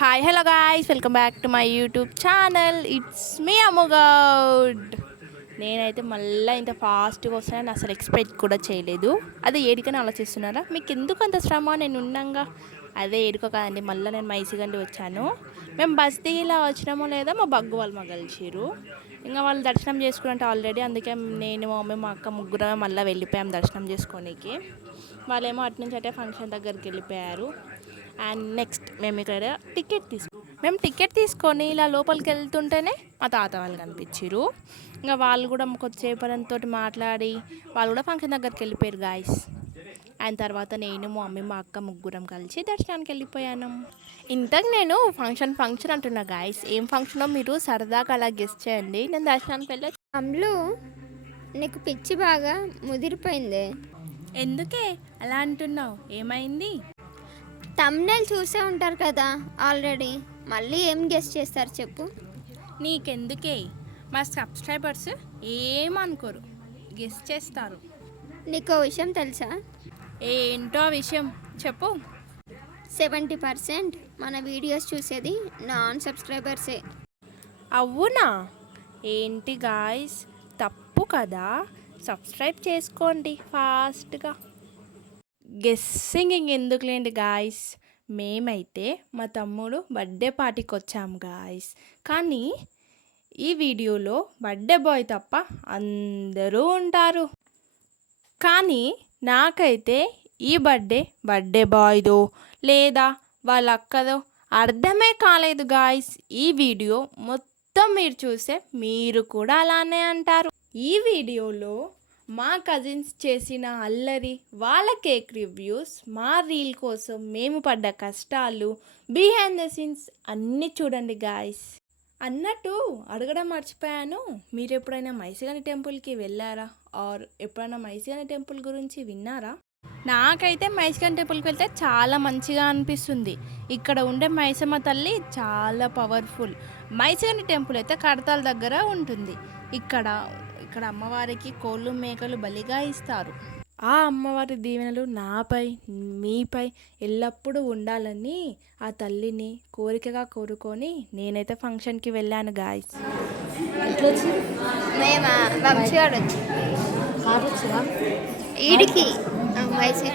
Hi hello guys, welcome back to my YouTube channel. It's me Ammagoud. నేనైతే మళ్ళీ ఇంత ఫాస్ట్గా వస్తానని అసలు ఎక్స్పెక్ట్ కూడా చేయలేదు. అదే ఏడికని ఆలోచిస్తున్నారా? మీకు ఎందుకు అంత శ్రమ? నేను ఉన్నాగా. అదే ఏడుకో కాదండి, మళ్ళీ నేను మైసిగండి వచ్చాను. మేము బస్తీలా వచ్చినామో లేదా మా బగ్గు వాళ్ళు మా కలిసిరు. ఇంకా వాళ్ళు దర్శనం చేసుకున్నట్టు ఆల్రెడీ. అందుకే నేను మా మమ్మీ మా అక్క ముగ్గురమే మళ్ళీ వెళ్ళిపోయాం దర్శనం చేసుకోనికి. వాళ్ళేమో అటు నుంచి అటే ఫంక్షన్ దగ్గరికి వెళ్ళిపోయారు. అండ్ నెక్స్ట్ మేము ఇక్కడ మేము టికెట్ తీసుకొని ఇలా లోపలికి వెళ్తుంటేనే మా తాత వాళ్ళు కనిపించారు. ఇంకా వాళ్ళు కూడా కొద్దిసేపటితో మాట్లాడి వాళ్ళు కూడా ఫంక్షన్ దగ్గరికి వెళ్ళిపోయారు గాయస్. అండ్ తర్వాత నేను మా మమ్మీ మా అక్క ముగ్గురం కలిసి దర్శనానికి వెళ్ళిపోయాను. ఇంతకు నేను ఫంక్షన్ అంటున్నా గాయస్. ఏం ఫంక్షనో మీరు సరదాగా అలా గెస్ట్ చేయండి. నేను దర్శనానికి వెళ్ళి అమ్ములు, నీకు పిచ్చి బాగా ముదిరిపోయింది. ఎందుకే అలా అంటున్నావు? ఏమైంది? తమ్నెల్ చూసే ఉంటారు కదా ఆల్రెడీ. మళ్ళీ ఏం గెస్ట్ చేస్తారు చెప్పు. నీకెందుకే? మా సబ్స్క్రైబర్స్ ఏమనుకోరు, గెస్ట్ చేస్తారు. నీకు విషయం తెలుసా? ఏంటో విషయం చెప్పు. 70% మన వీడియోస్ చూసేది నాన్ సబ్స్క్రైబర్సే. అవునా? ఏంటి గాయ్స్, తప్పు కదా? సబ్స్క్రైబ్ చేసుకోండి ఫాస్ట్గా. గెస్సింగ్ ఇంకెందుకులేండి గాయస్. మేమైతే మా తమ్ముడు బర్త్డే పార్టీకి వచ్చాము గాయస్. కానీ ఈ వీడియోలో బర్త్డే బాయ్ తప్ప అందరూ ఉంటారు. కానీ నాకైతే ఈ బర్త్డే బాయ్దో లేదా వాళ్ళ అక్కదో అర్థమే కాలేదు గాయస్. ఈ వీడియో మొత్తం మీరు చూస్తే మీరు కూడా అలానే అంటారు. ఈ వీడియోలో మా కజిన్స్ చేసిన అల్లరి, వాళ్ళ కేక్ రివ్యూస్, మా రీల్ కోసం మేము పడ్డ కష్టాలు, బిహైండ్ ద సీన్స్ అన్నీ చూడండి గాయస్. అన్నట్టు అడగడం మర్చిపోయాను, మీరు ఎప్పుడైనా మైసిగని టెంపుల్కి వెళ్ళారా? ఆర్ ఎప్పుడైనా మైసిగని టెంపుల్ గురించి విన్నారా? నాకైతే మైసిగని టెంపుల్కి వెళ్తే చాలా మంచిగా అనిపిస్తుంది. ఇక్కడ ఉండే మైసమ్మ తల్లి చాలా పవర్ఫుల్. మైసిగని టెంపుల్ అయితే కడతాల దగ్గర ఉంటుంది. ఇక్కడ అమ్మవారికి కోళ్ళు మేకలు బలిగా ఇస్తారు. ఆ అమ్మవారి దీవెనలు నాపై మీపై ఎల్లప్పుడూ ఉండాలని ఆ తల్లిని కోరికగా కోరుకొని నేనైతే ఫంక్షన్కి వెళ్ళాను గాయస్. మేమా వంశీవాడు ఈడికి వయసు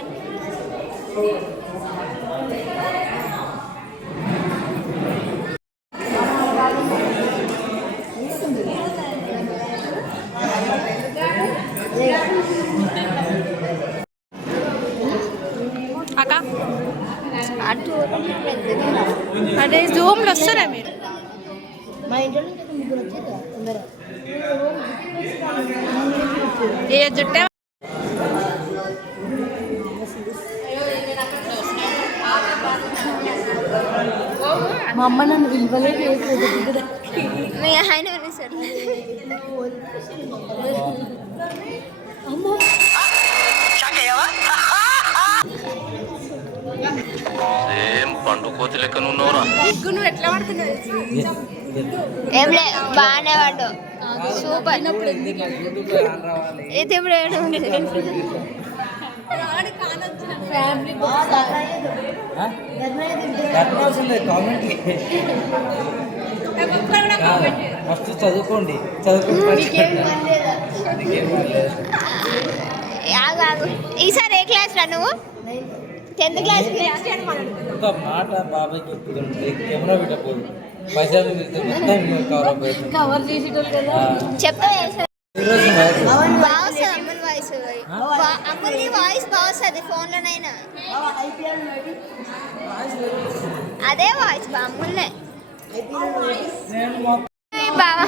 అక్క అదే జూమ్లో వస్తారా మీరు? ఏ జుట్టే మా అమ్మ నన్ను విలువలేదు. మీ ఆయన పండు కోతి లెక్క నువ్వు ఎట్లా పడుతున్నావు? ఏం లే, బాగానే పడ్డు. సూపర్. ఇది ఇప్పుడు ఫస్ట్ చదువుకోండి. ఈసారి ఏ క్లాస్ రా నువ్వు? 10th class. ఒక మాట బాబాయ్కి చెప్పుకుంటే కెమెరా పెట్టకూడదు. పైసలు కవర్ చేసేటోళ్ళు కదా. చెప్తా బాగుంది అమ్ముల్ వాయిస్. అమ్ముల్ని వాయిస్ బాగుంది ఫోన్లోనైనా. అదే వాయిస్ అమ్ముల్నే బావా.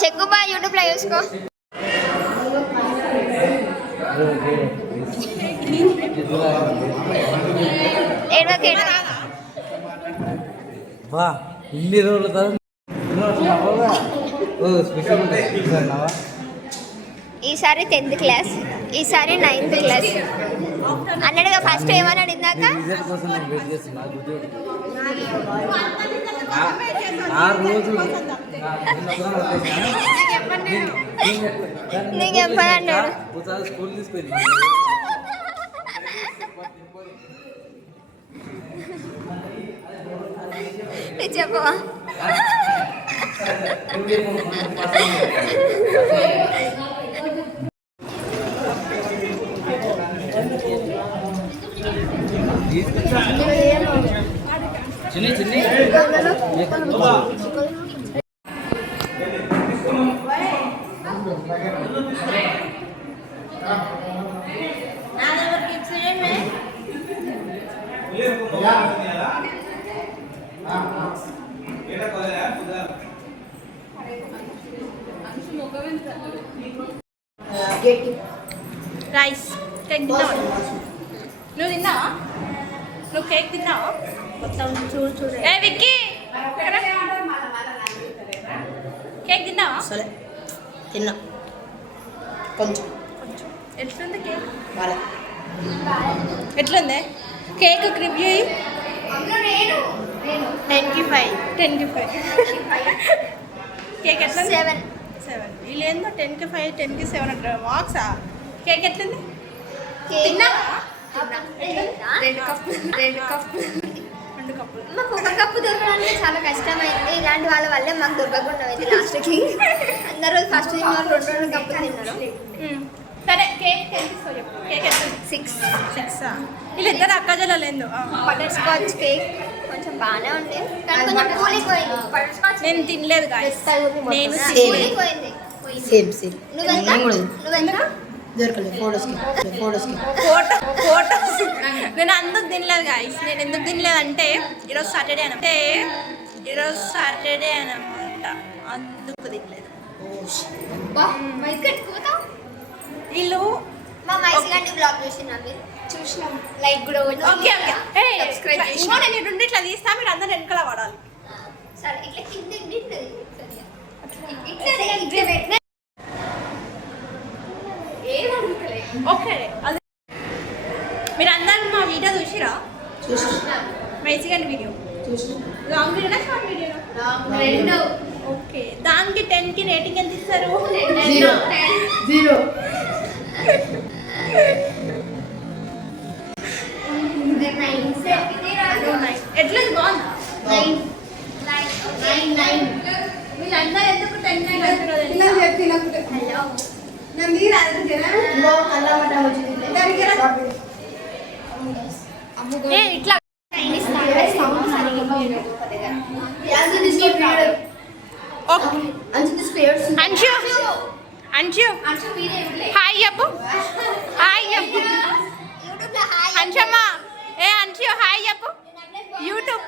చెక్కుబా యూట్యూబ్లో చూసుకో. బా ఇన్ని రోజుల తర్వాత స్పెషల్ ఈసారి 10th క్లాస్, ఈసారి 9th క్లాస్ అన్నాడుగా. ఫస్ట్ ఏమన్నాడు ఇందాక? రిజల్ట్ కోసం నేను వెయిట్ చేస్తున్నా. గుర్తుపెట్టుకో. 6 రోజులు నీకు చెప్పాలన్నాడు. స్కూల్ తీసుకెళ్ళి చెప్పవా? చిన్ని చిన్ని రైస్ కేక్ తిన్నావా? నువ్వు తిన్నావా? నువ్వు కేక్ తిన్నావా? చూడు ఏ విక్కీ కేక్ తిన్నావా? సరే తిన్నా కొంచెం ఎట్లుంది కేక్? బాగా ఎట్లుంది కేక్? రివ్యూ 10కి 5 కేక్ ఎట్లుంది? 7 వీళ్ళు ఏందో 10కి 5 10కి 7 అంటారు. మార్క్సా? కేక్ ఎట్లుంది? తిన్నావా? రెండు కప్పులు. మాకు ఒక కప్పు దొరకడానికి చాలా కష్టమైంది. ఇలాంటి వాళ్ళ వల్లే మాకు దొరకకుండా అయింది లాస్ట్కి. అందరూ ఫస్ట్ తిన్నారు, 2 కప్పులు తిన్నారు. సరే కేక్ తెలుసుకో చెప్పు. కేక్ ఎట్లుంది? 6 వీళ్ళిద్దరు అక్కజలు లేదు. బటర్ స్కాచ్ కేక్ కొంచెం బాగానే ఉంది, కానీ కొంచెం కూలిపోయింది. బటర్ స్కాచ్ నేను తినలేదు guys. నేను కూలిపోయింది. సేమ్ సేమ్ నువ్వెంత? దొరకలేదు ఫోటోస్కి ఫోటోస్ నేను అందుకు తినలేదు గాయస్. నేను ఎందుకు తినలేదు అంటే ఈరోజు సాటర్డే అనమాట, అందుకు తినలేదు. వీళ్ళు మా మైస్ గారిని బ్లాగ్ చూసినా మీరు? చూసినాం, లైక్ కూడా ఓకే సబ్స్క్రైబ్ చేసి ఇంకో నేను ఇటు ఇట్లా తీస్తా, మీరు అందరు వెనకాల పడాలి. సరే ఇట్లా కింద ఇట్లా ఓకే అది మీరు అందరు మా వీడియో చూసిరా? మైసిగండి వీడియో లాంగ్ వీడియోనా షార్ట్ వీడియోనా? రెండు. ఓకే, దానికి 10కి రేటింగ్ ఎంత ఇస్తారు? 0 ఎట్లా బాగుందా? వీళ్ళందరూ ఎందుకు 10 అంటున్నారు? ఇట్లా అంశు అంశు హాయ్ చెప్పు. హాయ్ చెప్పు అంశమ్మ. ఏ అంశు హాయ్ చెప్పు. యూట్యూబ్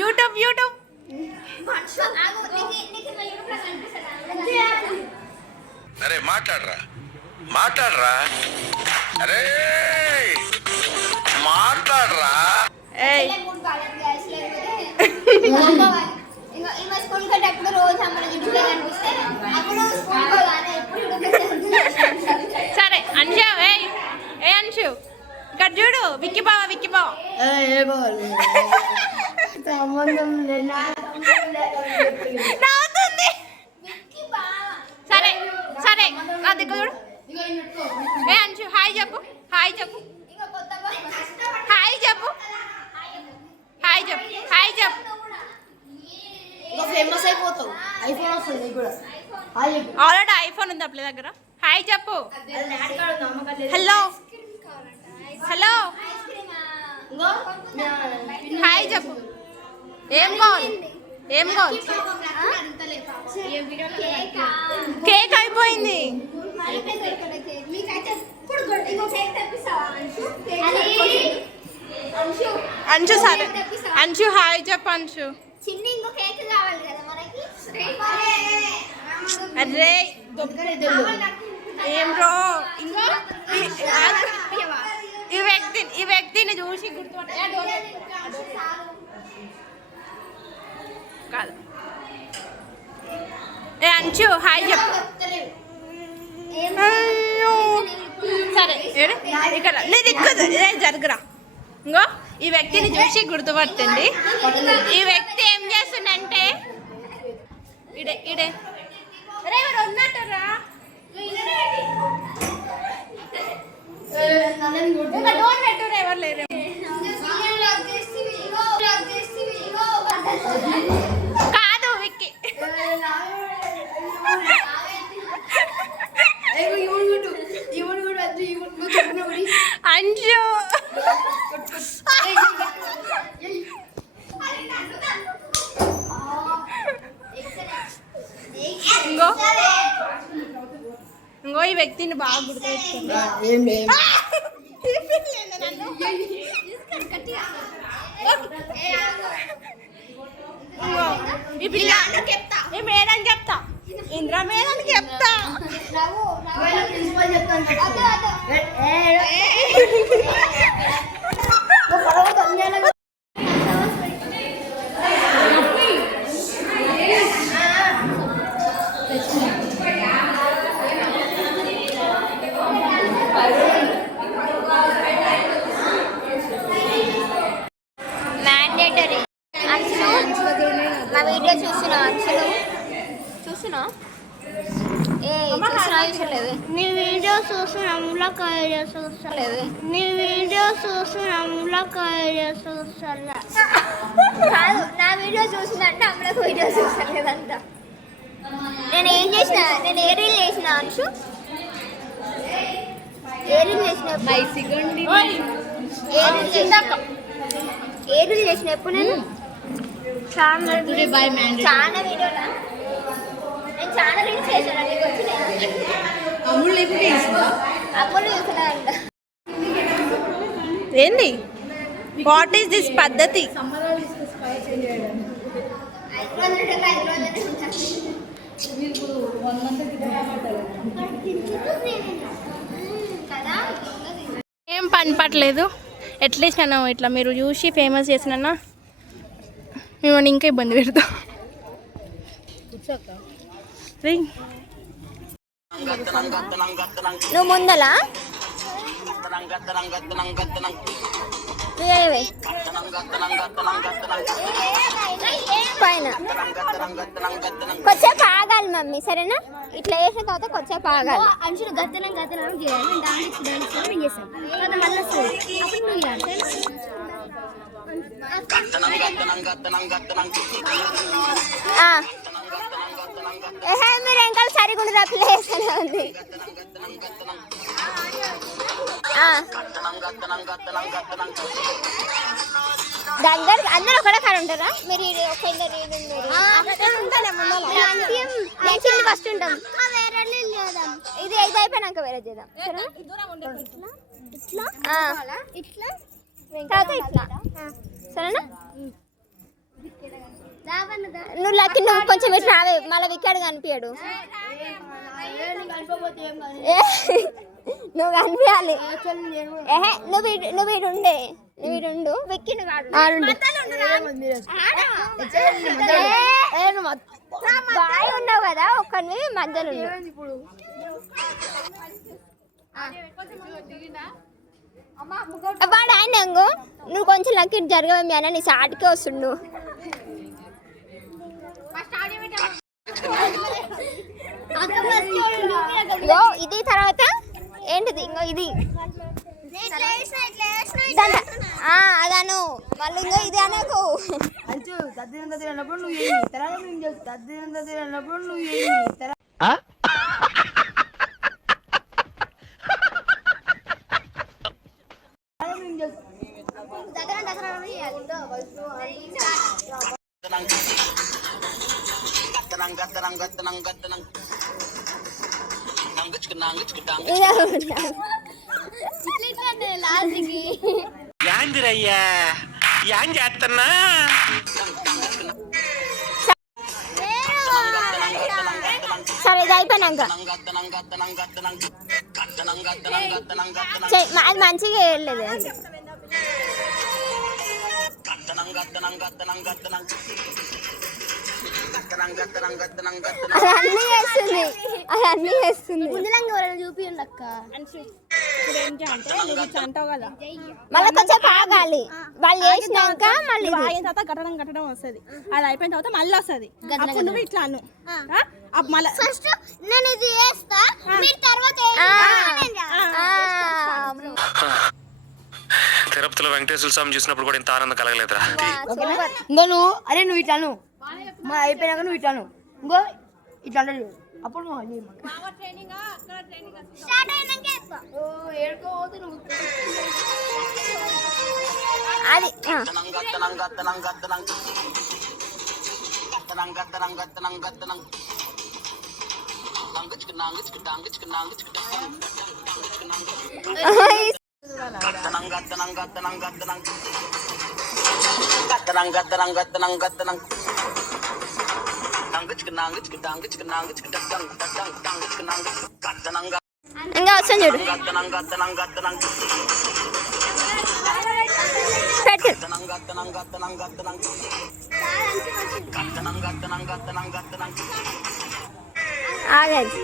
యూట్యూబ్ యూట్యూబ్ అరే మాట్లాడరా మాట్లాడరా అరే మాట్లాడరా. స్కూల్ కట్టేప్పుడు రోజు అమ్మ యూట్యూబ్లో కనిపిస్తే అప్పుడు స్కూల్ పోగానే సరే అంశు. ఏ అంశు ఇక్కడ చూడు. విక్కి బావ నవ్వుతుంది. సరే సరే నా దగ్గర చూడు. ఏ అంశు హాయ్ చెప్పు. హాయ్ చెప్పు. హాయ్ చెప్పు. హాయ్ చెప్పు. హాయ్ చెప్పు. ఫేమస్ అయిపోతావు. ఐఫోన్ వస్తుంది నీకు కూడా. హాయ్ చెప్పు. ఆల్రెడీ ఐఫోన్ ఉంది అప్పుడే దగ్గర. హాయ్ చెప్పు. హలో హలో హాయ్ చెప్పు. ఏం కావాలి? కేక్ అయిపోయింది. అంశు సరే అంశు హాయ్ చెప్పు. అంశు చిన్ని ఇంకో కేక్ కావాలి కదా మనకి. అరే ఏం రో ఇంకో ఈ వ్యక్తిని చూసి గుర్తుపట్ట కాదు. ఏ అంచు హాయ్ చెప్పు. ఇక్కడ నేను దిక్కుదు జరుగురా. ఇంకో ఈ వ్యక్తిని చూసి గుర్తుపట్టండి. ఈ వ్యక్తి ఏం చేస్తుందంటే ఇడే ఇడే ఉన్నట్టురా డోర్ పెట్టురా ఎవరు లేరు. కాదు విక్కీ అంజు ఇంకో ఈ వ్యక్తిని బాగా గుర్తుపెట్టుకోండి. ఈ పిల్ల ఏ మేడం చెప్తా ఇంద్ర మేడం చెప్తా. మ్యాండేటరీ. నా వీడియో చూస్తున్నా చూస్తున్నా చూడలేదు. నీ వీడియో చూసినప్పుడు చూస్తలేదు. నీ వీడియో చూసినప్పుడు చూస్తలే. కాదు నా వీడియో చూసిందంటే అమ్మలకు వీడియో చూసలేదంట. నేను ఏం చేసిన, నేను ఏ రీల్ చేసిన అంశు, ఏ రీల్ చేసిన ఎప్పుడు నేను చాలా వీడియోలా నేను చాలా రీల్స్ చేశాను. నీకు వచ్చినాయి అమ్ముళ్ళు చూసినాయంట. ఏంది వాట్ ఈస్ దిస్ పద్ధతి? ఏం పని పట్టలేదు. అట్లీస్ట్ నన్ను ఇట్లా మీరు చూసి ఫేమస్ చేసినా మిమ్మల్ని ఇంకా ఇబ్బంది పెడతా. నువ్వు ముందలా పైన కొద్దిసేపు ఆగాలి మమ్మీ, సరేనా? ఇట్లా వేసిన తర్వాత కొద్దిసేపు ఆగాలి. అంచులు గత్తనం గత్తనం చేయాలి. డాన్స్ చేస్తాను మళ్ళీ మీరు ఇంకా సరిగుండదా ప్లేస్ అని ఉంది. దగ్గర అందరు ఒకటే కాడ ఉంటారా? మీరు ఫస్ట్ ఉంటాం. ఇది ఐదు అయిపోయినాక వేరే చేద్దాం. తర్వాత ఇట్లా సరేనా? నువ్వు లక్కి నువ్వు కొంచెం ఇట్లా రావే, మళ్ళీ విక్కాడు కనిపించాడు. నువ్వు కనిపించాలి. నువ్వు ఇడుండే, నువ్వు ఇడుండు. వెక్కి బాయ్ ఉన్నావు కదా, ఒక్కని మధ్యలో వాడు ఆయన నువ్వు కొంచెం లక్కి జరగవేమి అన్న, నీ సాటికే వస్తుండు. ఇది తర్వాత ఏంటిది ఇంకో ఇది అదాను మళ్ళీ ఇంకో ఇది అనకు. యాందిరయ్యా యాన్ చేస్తున్నా సరే ఇది అయిపోయినాక అది మంచిగా వెళ్ళలేదు. అన్నీ చేస్తుంది, అది అన్నీ చేస్తుంది. ముందులంగా ఎవరైనా చూపియండి అక్క. ఇప్పుడు ఏంటి అంటే నువ్వు ఇట్లా అంటావు కదా, మళ్ళీ కొంచెం ఆగాలి, వాళ్ళు చేసినాక మళ్ళీ నువ్వు ఆగిన తర్వాత కట్టడం వస్తుంది, అది అయిపోయిన తర్వాత మళ్ళీ వస్తుంది, అప్పుడు నువ్వు ఇట్లా అను. అప్పుడు మళ్ళీ ఫస్ట్ నేను ఇది చేస్తా, మీరు తర్వాత తిరుపతిలో వెంకటేశ్వర స్వామి చూసినప్పుడు కూడా ఇంత ఆనందం కలగలేదురా. ఇంకో నువ్వు ఇట్లాను, మా అయిపోయినాక నువ్వు ఇట్లాను, ఇంకో ఇట్లా అంటాడు చూడు. అప్పుడు నువ్వు అది స్టార్ట్ అయినాక చేస్తా. ఏడుకోవద్దు నువ్వు. అది ఇంకా వస్తుంది చూడు, పెట్టు. ఆగండి,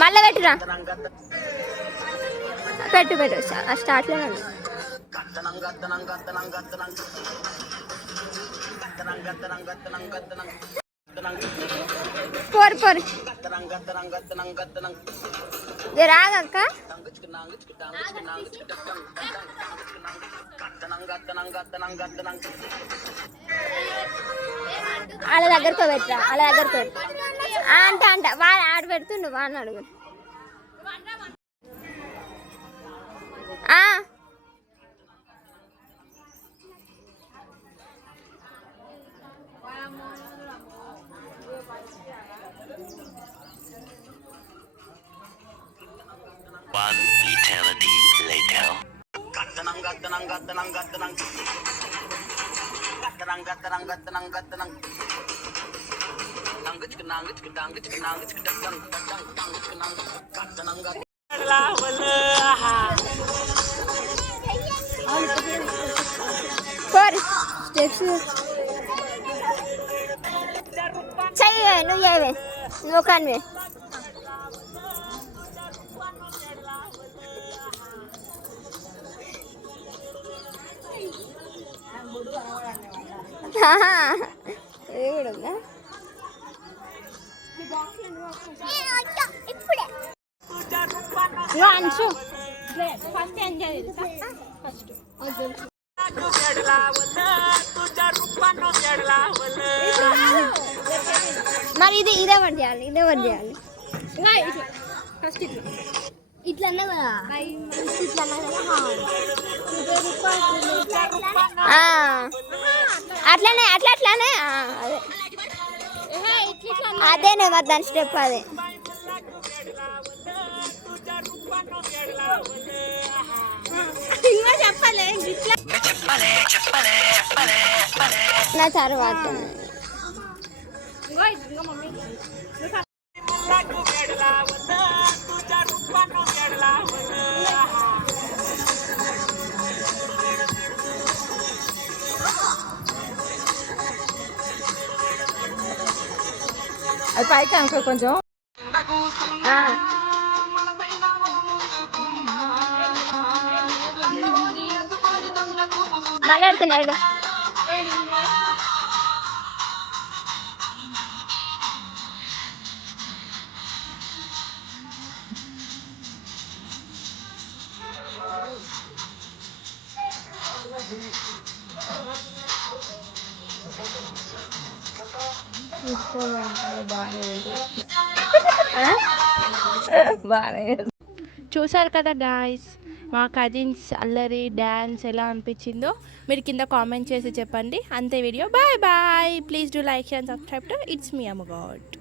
మళ్ళీ పెట్టురా, పెట్టు స్టార్ట్లోనే ఉంది. పోరు రాగక్క, వాళ్ళ దగ్గరతో పెట్టరా, వాళ్ళ దగ్గరతో అంట వాళ్ళు ఆడ పెడుతుండు, వాళ్ళని అడుగు. One eternity later. స్టెప్స్ చెయ్యి, నువ్వు చేయవే, నువ్వు కానివే. ఇది కూడా ఉందా? ఇప్పుడే నువ్వు అంచు ఫస్ట్ ఎంజాయ్ ఫస్ట్. మరి ఇదేవాడు చేయాలి. ఫస్ట్ ఇట్లా ఇట్లా అన్నా కదా, ఇట్లా అన్నా కదా. అట్లానే అదేనే మరి దాని స్టెప్ అదే. నా తర్వాత అది పైకి అనుకో కొంచెం. మాట్లాడుతున్నాడు. చూసారు కదా గాయ్స్, మా కజిన్స్ అల్లరి డ్యాన్స్ ఎలా అనిపించిందో మీరు కింద కామెంట్ చేసి చెప్పండి. అంతే video. Bye bye. Please do like and subscribe to it's me అమ్మగాడ్.